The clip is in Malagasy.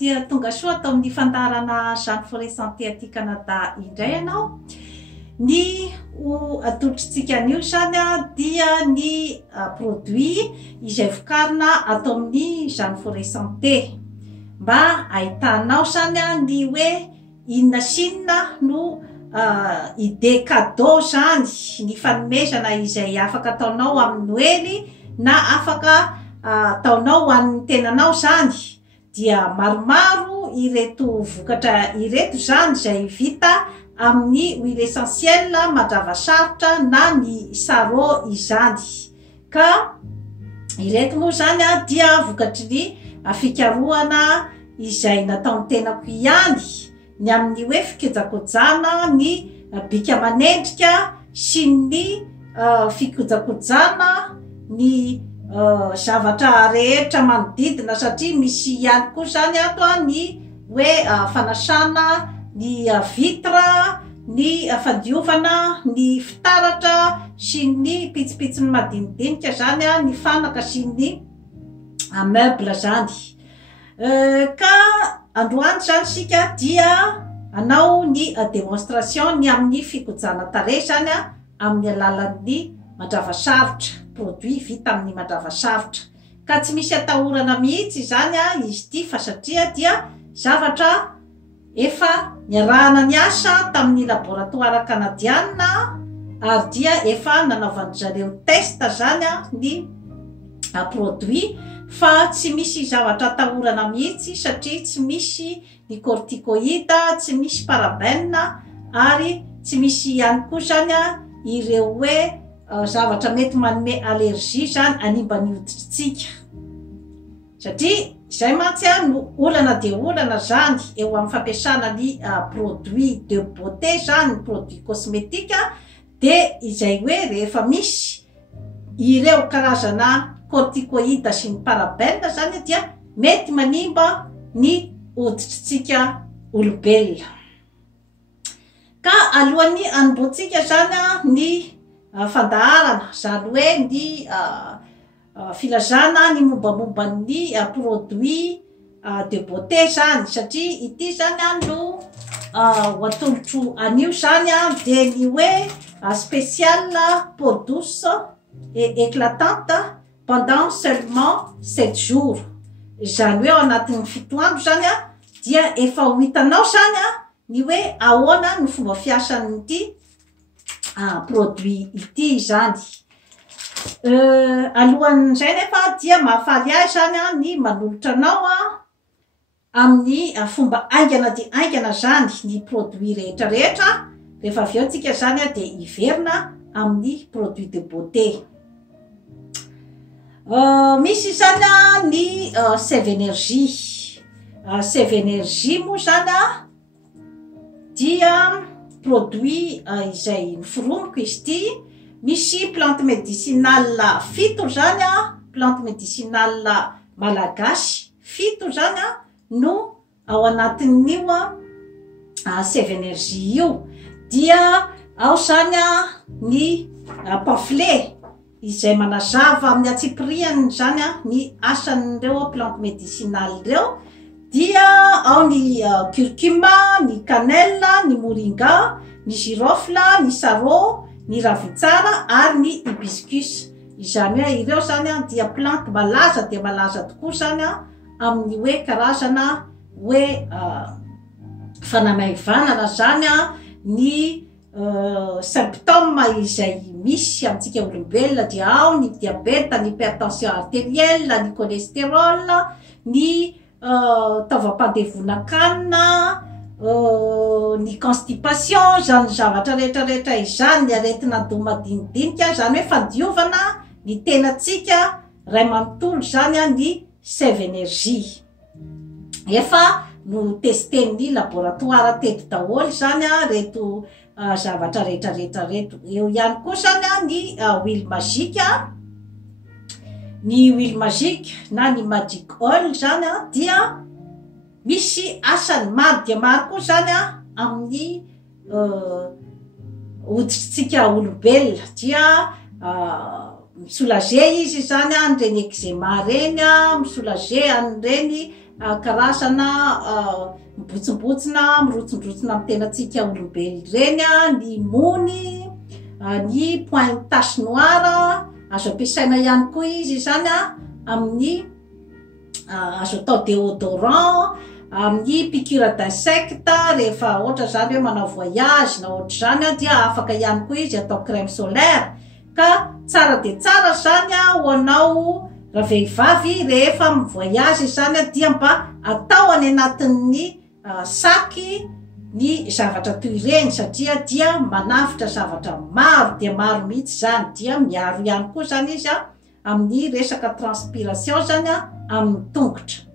dia tonga soa atao amin'ny fandarana Jeanne Forêt Santé aty Canada indray ianao. Ny atolotritsika an'io zany dia ny produit izay vokarina atao amin'ny Jeanne Forêt Santé mba ahitanao zany ny hoe inona sinona no idée cadeau zany ny fanomezana izay afaka ataonao amin'ny Noely na afaka ataonao ho an'ny tenanao zany. Dia maromaro ireto vokatra ireto zany izay vita amin'ny huile essentielle mandrava sarotra na ny sarô izany. Ka ireto moa zany dia vokatry ny fikarohana izay nataony tenako ihany ny amin'ny hoe fikojakojana ny bika aman'endrika sy ny fikojakojana ny zavatra rehetra manodidina satria misy ihany koa zany ato ny hoe fanasana ny vitra, ny fandiovana ny fitaratra sy ny pitsipitsiny madinidinika zany ny fanaka sy ny meuble zany. Ka androany zany sika dia anao ny démonstration ny amin'ny fikojana tarehy zany amin'ny alalan'ny mandrava sarotra, produit vita amin'ny mandrava sarotra. Ka tsy misy atahorana mihitsy zany izy ity fa satria dia zavatra efa niarahana niasa tamin'ny laboratoire canadiana ary dia efa nanaovan'ny zareo test zany ny produit fa tsy misy zavatra atahorana mihitsy satria tsy misy ny corticoïde, tsy misy parabène ary tsy misy ihany koa zany ireo hoe zavatra mety manome allergie zany animba ny hoditritsika. Satria izay mantsy no olana dia olana zany eo amin'ny fampiasana ny produit de beauté zany, produit cosmétique dia izay hoe rehefa misy ireo karazana corticoïde sy ny parabène zany dia mety manimba ny hoditritsika olombelona. Ka alohan'ny anomboantsika zany ny fandaharana zany hoe ny filazana ny mombamomba ny produit de beauté zany satria ity zany no atolotro an'io zany dia ny hoe spécial peau douce et éclatante pendant seulement 7 jours. Zany hoe ao anatin'ny fito andro zany dia efa ho hitanao zany ny hoe ahoana ny fomba fiasan'ity produit ity zany. Alohan'izay nefa dia mahafaly ahy zany ny manolotra anao amin'ny fomba aingana dia aingana zany ny produit rehetra rehetra rehefa avy eo tsika zany dia hiverina amin'ny produit de beauté. Misy zany ny Sève Énergie. Sève Énergie moa zany dia produit izay noforomiko izy ity. Misy plante médicinale fito zany plante médicinale malagasy fito zany no ao anatin'io Sève Énergie io. Dia ao zany ny pamphlet izay manazava amin'ny atsipiriany zany ny asan'ireo plante médicinale ireo. Dia ao ny curcuma, ny cannelle, ny moringa, ny girofle, ny sarô, ny ravitsara ary ny hibiscus. Izany hoe ireo zany dia plante malaza dia malaza tokoa zany amin'ny hoe karazana hoe fanamaivana zany ny symptôme izay misy amintsika olombelona dia ao ny diabète, ny hypertension artérielle, ny cholestérol, ny taovam-pandevona-kanina, ny constipation zany zavatra rehetrarehetra izany ny aretina domadinidinika zany hoe fandiovana ny tenatsika ray manontolo zany ny Sève Énergie. Efa no testen'ny laboratoire teto daholo zany reto zavatra rehetrarehetra reto. Eo ihany koa zany ny huile magique. Ny huile magique na ny magic oil zany dia misy asany maro dia maro koa zany amin'ny hoditritsika olombelona. Dia misolager izy zany an'ireny eczema reny, misolager an'ireny karazana mibotsimbotsina mirotsondrotsona amin'ny tenantsika olombelo reny ny mony, ny point tache noire azo ampiasaina ihany koa izy zany amin'ny azo atao déodorant, amin'ny piqûre d'insecte rehefa ohatra zany hoe manao voyage na ohatra zany dia afaka ihany koa izy atao crème solaire. Ka tsara de tsara zany ho anao raha vehivavy rehefa mivoyage zany dia mba atao any anatin'ny saky ny zavatra toy ireny satria dia manafitra zavatra maro dia maro mihitsy zany, dia miaro ihany koa zany izy amin'ny resaka transpiration zany amin'ny tongotra.